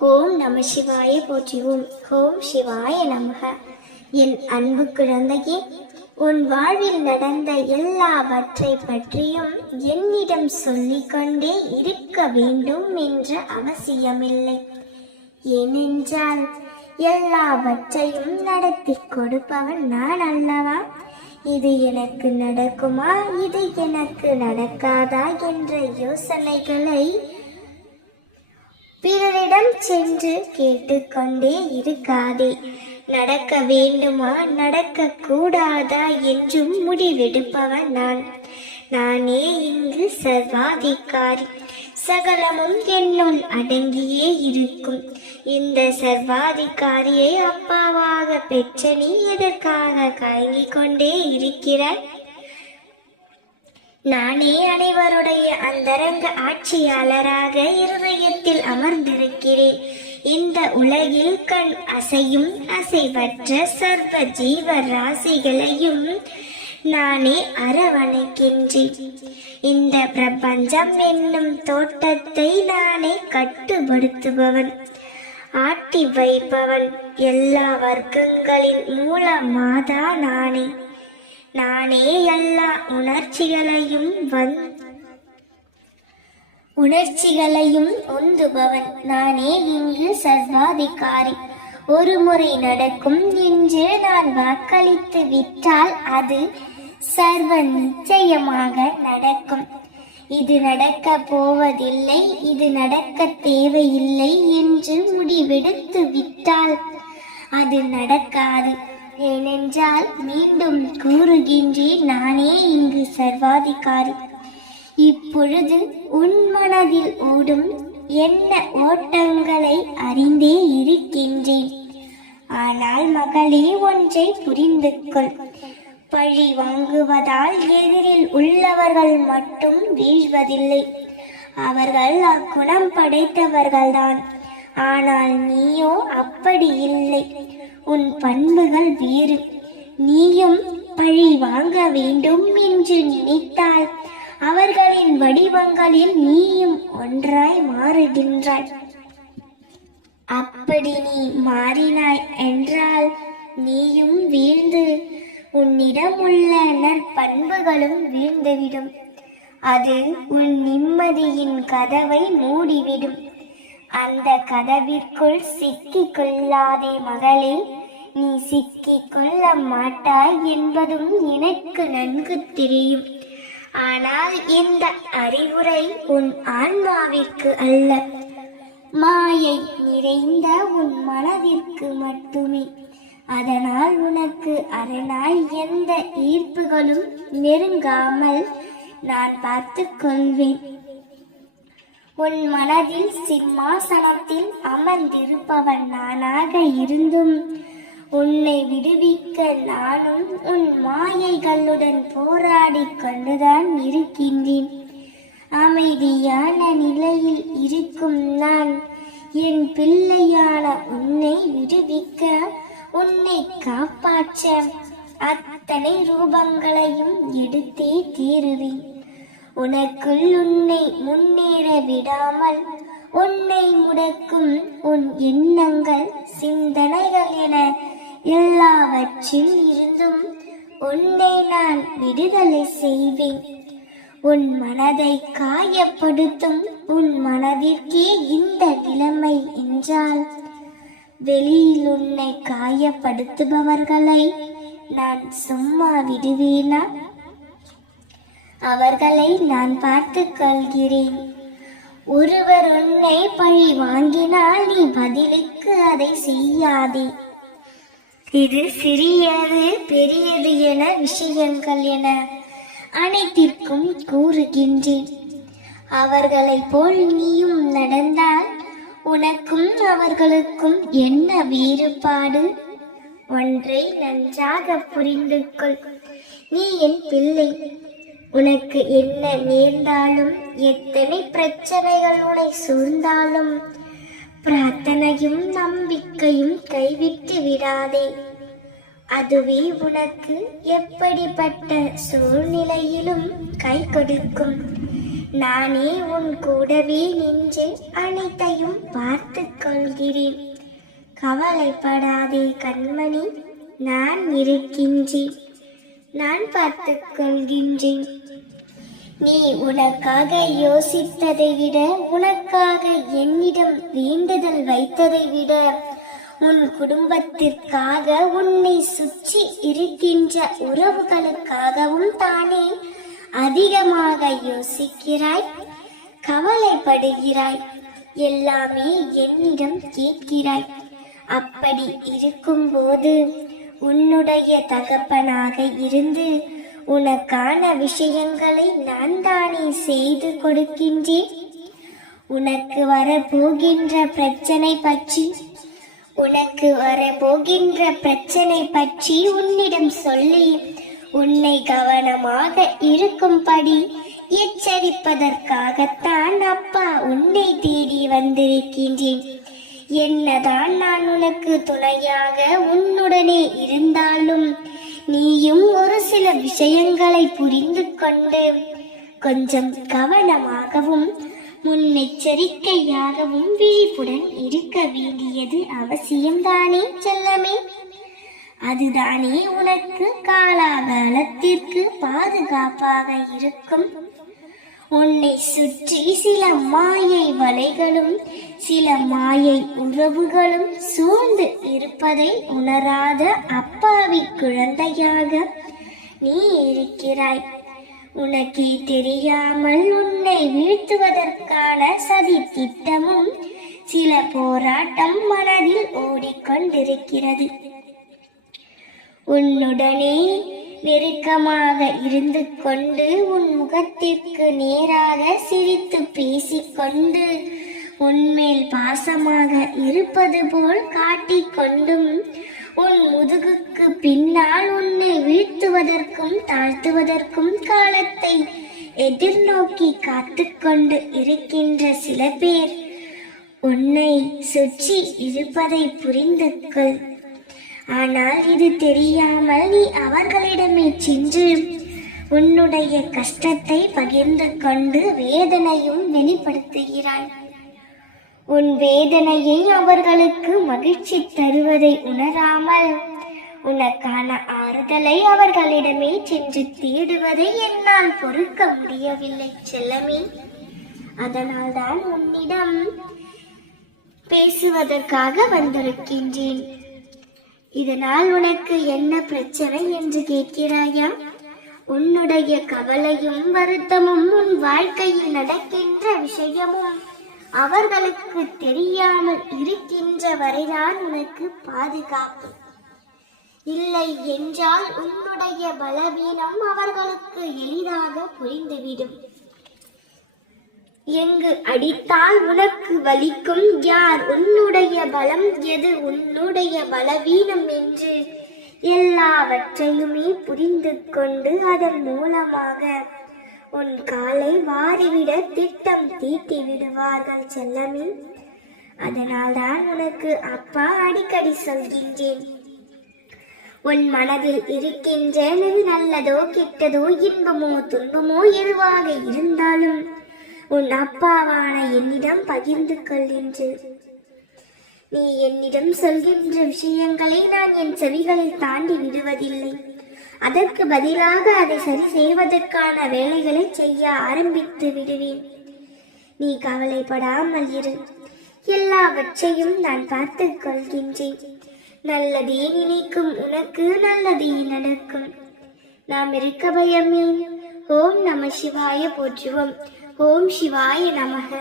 ஓம் நம சிவாய போற்றிவோம். ஓம் சிவாய நமக. என் அன்பு குழந்தையே உன் வாழ்வில் நடந்த எல்லாவற்றை பற்றியும் என்னிடம் சொல்லிக்கொண்டே இருக்க வேண்டும் என்ற அவசியமில்லை. ஏனென்றால் எல்லாவற்றையும் நடத்தி கொடுப்பவன் நான் அல்லவா? இது எனக்கு நடக்குமா? இது எனக்கு நடக்காதா? என்ற யோசனைகளை பிறரிடம் சென்று கேட்டுக்கொண்டே இருக்காதே. நடக்க வேண்டுமா? நடக்க கூடாதா? என்றும் முடிவெடுப்பவன் நான். நானே இங்கு சர்வாதிகாரி. சகலமும் என்னுள் அடங்கியே இருக்கும். இந்த சர்வாதிகாரியை அப்பாவாக பெற்ற நீ எதற்காக கலங்கிக் கொண்டே இருக்கிறாய்? நானே அனைவருடைய அந்தரங்க ஆட்சியாளராக இருதயத்தில் அமர்ந்திருக்கிறேன். இந்த உலகில் கண் அசையும் அசைவற்ற சர்வ ஜீவ ராசிகளையும் நானே அரவணைக்கின்றேன். இந்த பிரபஞ்சம் என்னும் தோட்டத்தை நானே கட்டுப்படுத்துபவன் ஆட்டி வைப்பவன். எல்லா வர்க்கங்களின் மூலமாதா நானே. நானே எல்லா உணர்ச்சிகளையும் வந் உணர்ச்சிகளையும் உந்துபவன். நானே இங்கு சர்வாதிகாரி. ஒரு முறை நடக்கும் என்று நான் வாக்களித்து விட்டால் அது சர்வ நிச்சயமாக நடக்கும். இது நடக்க போவதில்லை இது நடக்க தேவையில்லை என்று முடிவெடுத்து விட்டால் அது நடக்காது. ஏனென்றால் மீண்டும் கூறுகின்றேன் நானே இங்கு சர்வாதிகாரி. இப்பொழுது உன் மனதில் ஓடும் என்ன ஓட்டங்களை அறிந்தே இருக்கின்றேன். ஆனால் மகளே ஒன்றை புரிந்து கொள் பழி வாங்குவதால் எதிரில் உள்ளவர்கள் மட்டும் வீழ்வதில்லை. அவர்கள் அக்குணம் படைத்தவர்கள்தான். ஆனால் நீயோ அப்படி இல்லை. உன் பண்புகள் வேறு. நீயும் பழி வாங்க வேண்டும் என்று நினைத்தால் அவர்களின் வடிவங்களில் நீயும் ஒன்றாய் மாறுகின்றாய். அப்படி நீ மாறினாய் என்றால் நீயும் வீழ்ந்து உன்னிடம் உள்ள நற்பண்புகளும் வீழ்ந்துவிடும். அது உன் நிம்மதியின் கதவை மூடிவிடும். அந்த கதவிற்குள் சிக்கிக் கொள்ளாதே மகளே. நீ சிக்கிக் கொள்ள மாட்டாய் என்பதும் எனக்கு நன்கு தெரியும். ஆனால் இந்த அறிவுரை உன் ஆன்மாவிற்கு அல்ல. மாயை நிறைந்த உன் மனதிற்கு மட்டுமே. அதனால் உனக்கு அரணாய் எந்த ஈர்ப்புகளும் நெருங்காமல் நான் பார்த்துக் கொள்வேன். உன் மனதில் சிம்மாசனத்தில் அமர்ந்திருப்பவன் நானாக இருந்தும் உன்னை விடுவிக்க நானும் உன் மாயைகளுடன் போராடிக் கொண்டுதான் இருக்கின்றேன். அமைதியான நிலையில் இருக்கும் நான் என் பிள்ளையான உன்னை விடுவிக்க உன்னை காப்பாற்ற அத்தனை ரூபங்களையும் எடுத்தே தீருவேன். உனக்குள் உன்னை முன்னேற விடாமல் உன்னை முடக்கும் உன் எண்ணங்கள் சிந்தனைகள் என எல்லாவற்றில் இருந்தும் உன்னை நான் விடுதலை செய்வேன். உன் மனதை காயப்படுத்தும் உன் மனதிற்கே இந்த நிலைமை என்றால் வெளியில் உன்னை காயப்படுத்துபவர்களை நான் சும்மா விடுவேனா? அவர்களை நான் பார்த்துக் கொள்கிறேன். ஒருவர் உன்னை பழி வாங்கினால் நீ பதிலுக்கு அதை செய்யாதே. இது சிறியது பெரியது என விஷயங்கள் என அனைத்திற்கும் கூறுகின்றேன். அவர்களைப் போல் நீயும் நடந்தால் உனக்கும் அவர்களுக்கும் என்ன வேறுபாடு? ஒன்றை நன்றாக புரிந்து கொள் நீ என் பிள்ளை. உனக்கு என்ன நேர்ந்தாலும் எத்தனை பிரச்சனைகள் உன்னை சூழ்ந்தாலும் பிரார்த்தனையும் நம்பிக்கையும் கைவிட்டு விடாதே. அதுவே உனக்கு எப்படிப்பட்ட சூழ்நிலையிலும் கை கொடுக்கும். நானே உன் கூடவே நின்று அனைத்தையும் பார்த்து கொள்கிறேன். கவலைப்படாதே கண்மணி நான் இருக்கின்றேன். நான் பார்த்து கொள்கின்றேன். நீ உனக்காக யோசித்ததை விட உனக்காக என்னிடம் வேண்டுதல் வைத்ததை விட உன் குடும்பத்திற்காக உன்னை சுற்றி இருக்கின்ற உறவுகளுக்காகவும் தானே அதிகமாக யோசிக்கிறாய் கவலைப்படுகிறாய் எல்லாமே என்னிடம் கேட்கிறாய். அப்படி இருக்கும்போது உன்னுடைய தகப்பனாக இருந்து உனக்கான விஷயங்களை நான் தானே செய்து கொடுக்கின்றேன்? உனக்கு வரப்போகின்ற பிரச்சனை பற்றி உனக்கு வரப்போகின்ற பிரச்சனை பற்றி உன்னிடம் சொல்லி உன்னை கவனமாக இருக்கும்படி எச்சரிப்பதற்காகத்தான் அப்பா உன்னை தேடி வந்திருக்கின்றேன். என்னதான் நான் உனக்கு துணையாக உன்னுடனே இருந்தாலும் நீயும் சில விஷயங்களை புரிந்து கொண்டு கொஞ்சம் கவனமாகவும் முன்னெச்சரிக்கையாகவும் விழிப்புடன் இருக்க வேண்டியது அவசியம்தானே செல்லமே. அதுதானே உனக்கு காலாகாலத்திற்கு பாதுகாப்பாக இருக்கும். உன்னை சுற்றி சில மாயை வலைகளும் சில மாயை உறவுகளும் சூழ்ந்து இருப்பதை உணராத அப்பாவி குழந்தையாக நீ இருக்கிறாய். உனக்கு தெரியாமல் உன்னை வீழ்த்துவதற்கான சதி திட்டமும் சில போராட்டம் மனதில் ஓடிக்கொண்டிருக்கிறது. உன்னுடனே நெருக்கமாக இருந்து கொண்டு உன் முகத்திற்கு நேராக சிரித்து பேசிக்கொண்டு உன்மேல் பாசமாக இருப்பது போல் காட்டிக்கொண்டும் உன் முதுகுக்கு பின்னால் உன்னை வீழ்த்துவதற்கும் தாழ்த்துவதற்கும் காலத்தை எதிர்நோக்கி காத்துக்கொண்டு இருக்கின்ற சில பேர் உன்னை சுற்றி இருப்பதை புரிந்து கொள். ஆனால் இது தெரியாமல் நீ அவர்களிடமே சென்று உன்னுடைய கஷ்டத்தை பகிர்ந்து கொண்டு வேதனையும் வெளிப்படுத்துகிறாய். உன் வேதனையை அவர்களுக்கு மகிழ்ச்சி தருவதை உணராமல் உனக்கான ஆறுதலை அவர்களிடமே சென்று தேடுவதை என்னால் பொறுக்க முடியவில்லை செல்லமே. அதனால்தான் உன்னிடம் பேசுவதற்காக வந்திருக்கின்றேன். இதனால் உனக்கு என்ன பிரச்சனை என்று கேட்கிறாயா? உன்னுடைய கவலையும் வருத்தமும் உன் வாழ்க்கையில் நடக்கின்ற விஷயமும் அவர்களுக்கு தெரியாமல் இருக்கின்ற வரைதான் உனக்கு பாதுகாப்பு. இல்லை என்றால் உன்னுடைய பலவீனம் அவர்களுக்கு எளிதாக புரிந்துவிடும். எங்கு அடித்தால் உனக்கு வலிக்கும்? யார் உன்னுடைய பலம்? எது உன்னுடைய பலவீனம் என்று? எல்லாவற்றையுமே புரிந்து கொண்டு அதன் மூலமாக உன் காலை வாரிவிட திட்டம் தீட்டி விடுவார்கள் செல்லமே. அதனால்தான் உனக்கு அப்பா அடிக்கடி சொல்கின்றேன். உன் மனதில் இருக்கின்ற நல்லதோ கெட்டதோ இன்பமோ துன்பமோ எதுவாக இருந்தாலும் உன் அப்பாவான என்னிடம் பகிர்ந்து கொள்கின்ற. நீ என்னிடம் சொல்கின்ற விஷயங்களை நான் என் செவிகளில் தாண்டி விடுவதில்லை. அதற்கு பதிலாக அதை சரி செய்வதற்கான வேலைகளை செய்ய ஆரம்பித்து விடுவேன். நீ கவலைப்படாமல் இரு. எல்லாவற்றையும் நான் பார்த்துக் கொள்கின்றேன். நல்லதே நினைக்கும் உனக்கு நல்லதே நடக்கும். நாம் இருக்க பயமே ஓம் நம சிவாய போற்றுவோம். ஓம் சிவாய நமக.